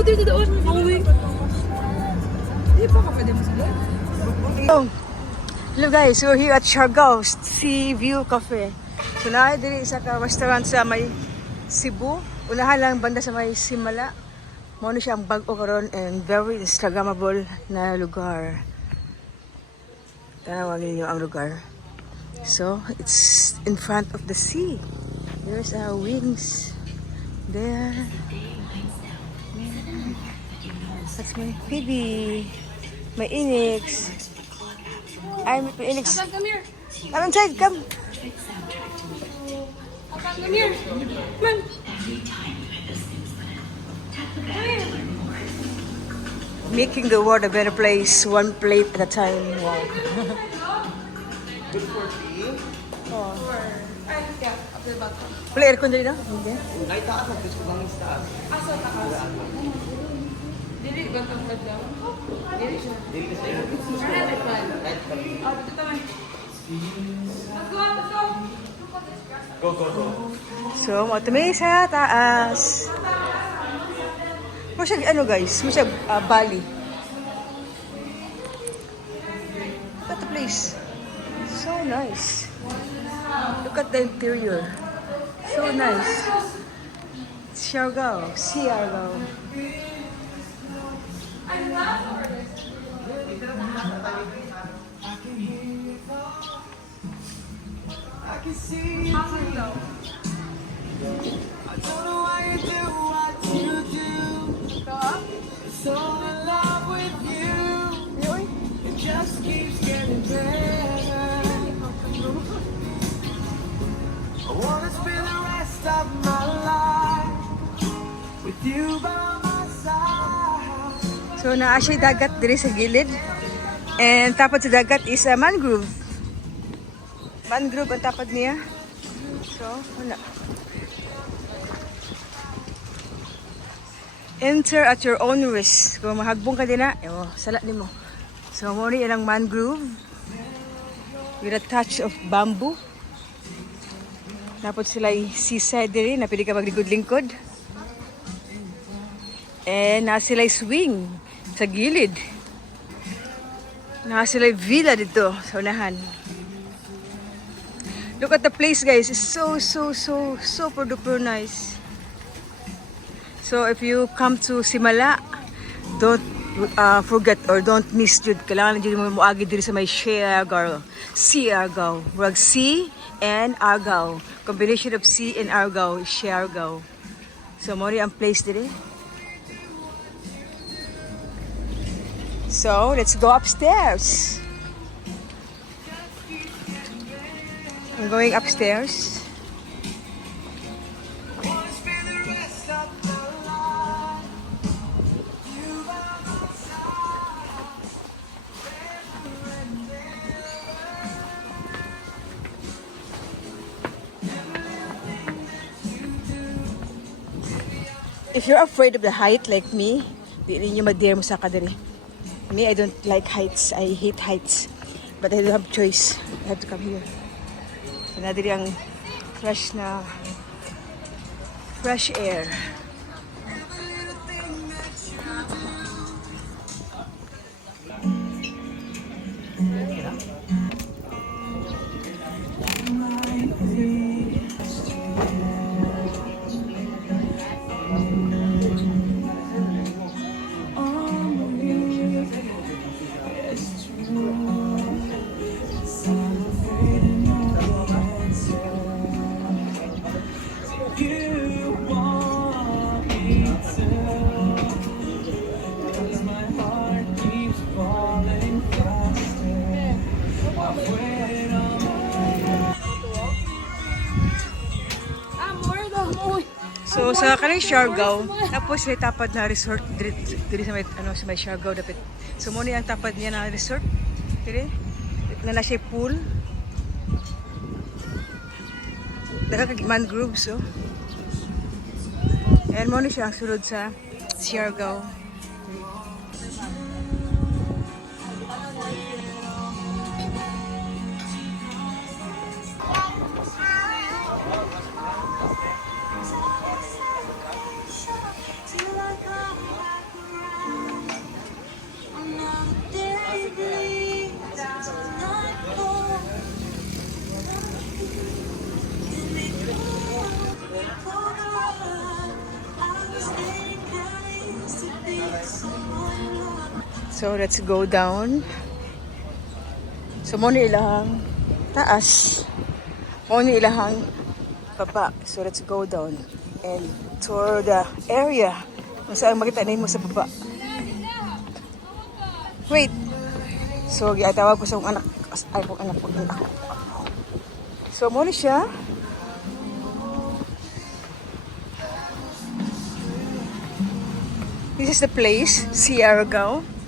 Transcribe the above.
go there to the ocean. Going. Di pa ka pwede masagay? Hello guys, we're here at Siargao Sea View Cafe. So diri isa ka restaurant sa may Cebu. Unahan lang banda sa may Simala. Mao na siya ang bag-o karon and very instagrammable na lugar. Tanawagin niyo ang lugar. So, it's in front of the sea. There's our wings. There. That's my baby. My Inix. I'm Inix. Akan, come here. Come inside, come. Akan, come here. Come on. Making the world a better place, one plate at a time. Wow. Good for tea. Oh. Ay, yeah, up to the bottom. Wala aircon dali na? Hindi. Ay, taas. Gusto ko bang taas? Asa takas? Dili ba kang daw? Dili siya. Dili ka sa'yo. Right man. Right pa rin. Oh, dito naman. Let's go, let's go. Go, go, go. So, matumay sa taas. Mo siya, ano guys? Mo siya Bali. Look at the place. So nice. Look at the interior. So nice. Siargao. Siargao. So in love with you, it just keeps getting better. I wanna spend the rest of my life with you by my side. So naa siya dagat diri sa gilid. And tapad sa dagat is a mangrove. Mangrove ang tapad niya. So, wala. Enter at your own risk. Kung mahagbong ka din na, salat ni mo. So, mo rin ilang mangrove with a touch of bamboo. Napot sila seaside din, na pwede ka magligod-lingkod. And na sila swing sa gilid. Na sila villa dito sa unahan. Look at the place guys, it's so super duper nice. So if you come to Simala, don't forget or don't miss jud. Kailangan jud mo moagi diri sa may Siargao. Siargao. Murag sea and Argao. Combination of sea and Argao, Siargao. So mo ri ang place diri. So let's go upstairs. I'm going upstairs. If you're afraid of the height like me, di ninyo mag-dare mo sa kadiri. Me, I don't like heights. I hate heights. But I don't have choice. I have to come here. So, nadiri ang fresh air. So sa kanang Siargao, tapos may tapad na resort diri sa may sa may Siargao dapat. So mo ni ang tapad niya na resort. Diri na siya pool. Daga kag mangrove so. And mo ni siya ang sulod sa Siargao. So let's go down. So mo ni ilahang taas. Mo ni ilahang baba. So let's go down and tour the area kung saan makita na mo sa baba. Wait. So giatawag ko sa akong anak. Ay, kong anak ko. So mo ni siya. This is the place, Siargao.